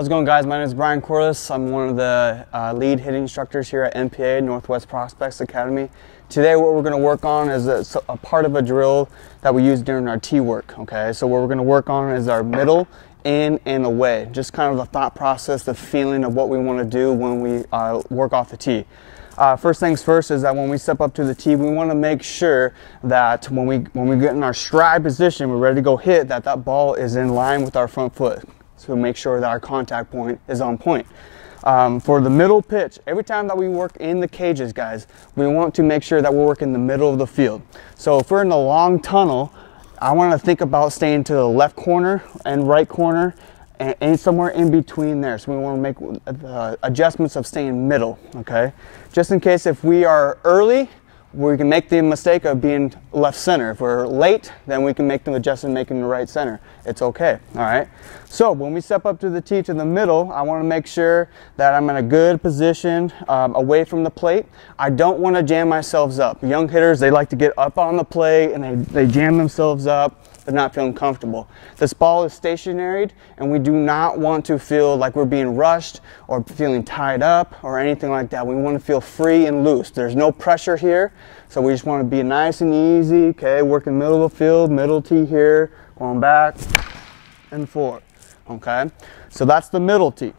How's it going, guys? My name is Brian Corliss. I'm one of the lead hitting instructors here at MPA, Northwest Prospects Academy. Today what we're going to work on is a part of a drill that we use during our tee work. Okay, so what we're going to work on is our middle, in, and away. Just kind of the thought process, the feeling of what we want to do when we work off the tee. First things first is that when we step up to the tee, we want to make sure that when we get in our stride position, we're ready to go hit, that ball is in line with our front foot. So make sure that our contact point is on point. For the middle pitch, every time that we work in the cages, guys, we want to make sure that we're working the middle of the field. So if we're in the long tunnel, I want to think about staying to the left corner and right corner and somewhere in between there. So we want to make adjustments of staying middle, okay? Just in case if we are early, we can make the mistake of being left center. If we're late, then we can make the adjustment making the right center. It's okay, all right? So when we step up to the tee to the middle, I want to make sure that I'm in a good position away from the plate. I don't want to jam myself up. Young hitters, they like to get up on the plate and they jam themselves up. They're not feeling comfortable. This ball is stationary, and we do not want to feel like we're being rushed or feeling tied up or anything like that. We want to feel free and loose. There's no pressure here, so we just want to be nice and easy, okay? Working middle of the field, middle tee here, going back and forth, okay? So that's the middle tee.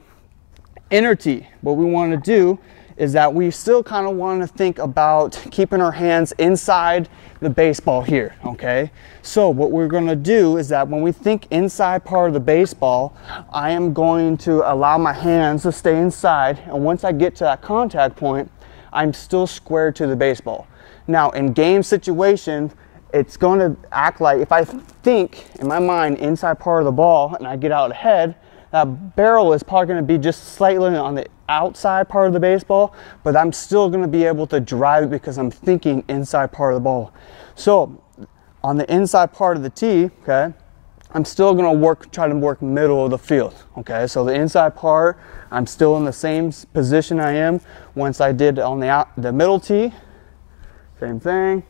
Inner tee, what we want to do is that we still kind of want to think about keeping our hands inside the baseball here, okay? So what we're going to do is that when we think inside part of the baseball, I am going to allow my hands to stay inside, and once I get to that contact point, I'm still square to the baseball. Now in game situation, it's going to act like if I think in my mind inside part of the ball and I get out ahead, that barrel is probably going to be just slightly on the outside part of the baseball, but I'm still going to be able to drive it because I'm thinking inside part of the ball. So on the inside part of the tee, okay, I'm still going to try to work middle of the field. Okay, so the inside part, I'm still in the same position I am once I did on the middle tee. Same thing,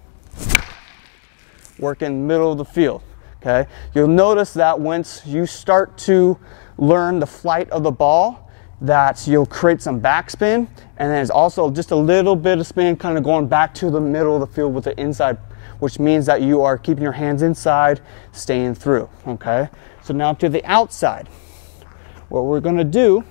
working middle of the field. Okay, you'll notice that once you start to learn the flight of the ball, that you'll create some backspin, and then there's also just a little bit of spin kind of going back to the middle of the field with the inside, which means that you are keeping your hands inside, staying through, okay? So now to the outside. What we're gonna do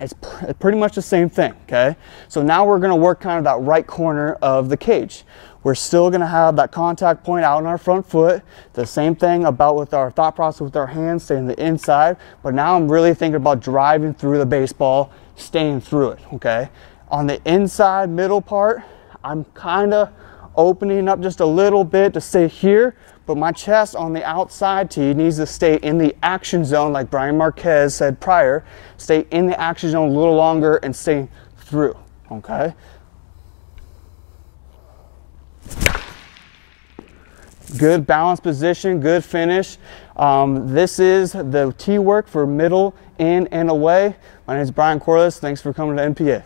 is pretty much the same thing, okay? So now we're gonna work kind of that right corner of the cage. We're still going to have that contact point out on our front foot. The same thing about with our thought process with our hands, staying the inside. But now I'm really thinking about driving through the baseball, staying through it, okay? On the inside middle part, I'm kind of opening up just a little bit to stay here, but my chest on the outside tee needs to stay in the action zone, like Brian Marquez said prior. Stay in the action zone a little longer and stay through, okay? Good balanced position, good finish. This is the tee work for middle, in, and away. My name is Brian Corliss. Thanks for coming to MPA.